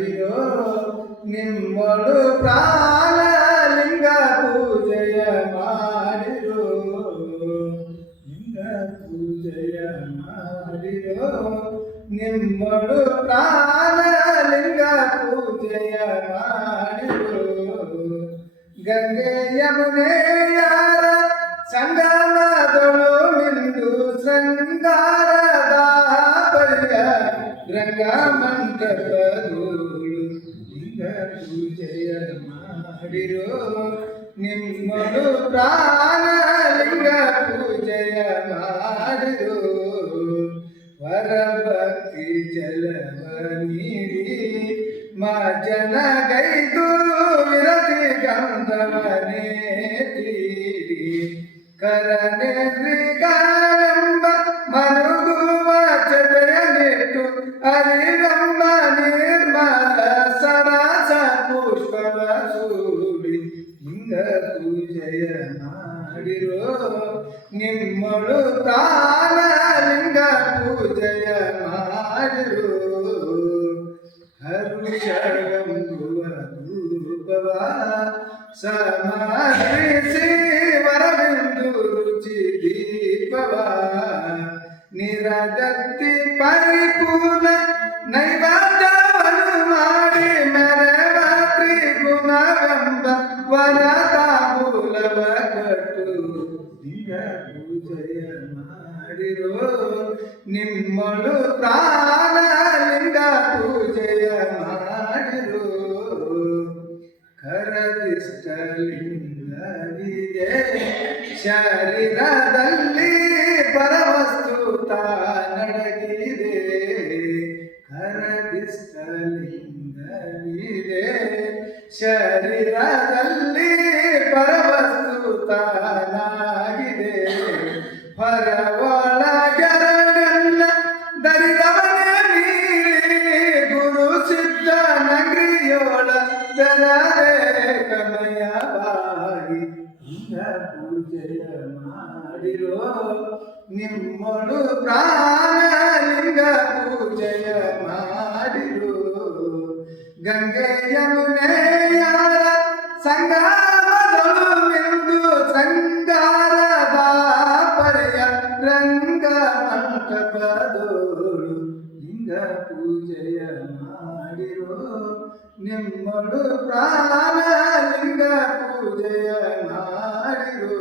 ಮಾಡಿರೋ ನಿಮ್ಮಳು ಪ್ರಾಣಲಿಂಗ ಪೂಜೆಯ ಮಾಡಿರೋ ಲಿಂಗ ಪೂಜೆಯ ಮಾಡಿರೋ ನಿಮ್ಮಳು ಪ್ರಾಣಲಿಂಗ ಪೂಜೆಯ ಮಾಡಿರೋ ಗಂಗೆ ಯಮುನೆ ಯಾರ ಸಂಗಮದೊಳು ಮಿಂದು ಶೃಂಗಾರದ ಪರಿಯ ರಂಗ ಮಂಟಪದೋಳು ಲಿಂಗ ಪೂಜೆಯ ಮಾಡಿರೋ ನಿಮ್ಮಳು ಪ್ರಾಣಲಿಂಗ ಪೂಜೆಯ ಮಾಡಿರೋ ವರಭಕ್ತಿ ಜಲವ ನೀಡಿ ಜನಗೈದು ವಿರತಿ ಗಂಧವನೇ ತೀರಿ ಕರನೆಂಬ ಮರುಗುವ ಚದೆಯನಿಟ್ಟು ಅರಿರಂಬ ನಿರ್ಮಲ ಸರಸ ಪುಷ್ಪವ ಸೂಡಿ ಲಿಂಗ ಪೂಜೆಯ ಮಾಡಿರೋ ನಿಮ್ಮಳು ಪ್ರಾಣಲಿಂಗ ಪೂಜೆಯ ಮಾಡಿರೋ ಹರುಷಗಂಗುವ ಧೂಪವ ಸಮರ್ಪಿಸಿ ವರವಿಂದು ರುಚಿ ದೀಪವ ನಿರಗತ್ತಿ ಪರಿಪೂರ್ಣ ನೈವೇದ್ಯವನ್ನು ಮಾಡಿ ಮೆರವತ್ರಿ ಗುಣವೆಂಬ ವರತಾಂಬೂಲವ ಕಟ್ಟು ಲಿಂಗ ಪೂಜೆಯ ಮಾಡಿರೋ ನಿಮ್ಮಳು ಪ್ರಾಣಲಿಂಗ ಪೂಜೆಯ ಮಾಡಿರೋ ಕರದಿಷ್ಟಲಿಂಗವಿದೆ ಶರೀರದಲ್ಲಿ ಪರವಸ್ತು ತಾನಡಗಿದೆ ಕರದಿಷ್ಟಲಿಂಗವಿದೆ ಶರೀರದಲ್ಲಿ ಪರವಸ್ತು ತಾನಾಗಿದೆ ಹೊರವೊಳಗೆರಡೆಲ್ಲ ದರಿದವನೇ ಮೀರಿ ಗುರು ಸಿದ್ಧ ನಗರಿಯೋಳ ಬೆರದೆ ಕಮಯವಾಗಿ ಲಿಂಗ ಪೂಜೆಯ ಮಾಡಿರೋ ನಿಮ್ಮಳು ಪ್ರಾಣಲಿಂಗ ಪೂಜೆಯ ಮಾಡಿರೋ ಗಂಗೆ ಯಮುನೆ ಯಾರ ಸಂಗಮದೊಳು ಮಿಂದು ಶೃಂಗಾರದ ಪರಿಯ ರಂಗ ಮಂಟಪದೋಳು ಲಿಂಗ ಪೂಜೆಯ ಮಾಡಿರೋ ನಿಮ್ಮಳು ಪ್ರಾಣಲಿಂಗ ಪೂಜೆಯ ಮಾಡಿರೋ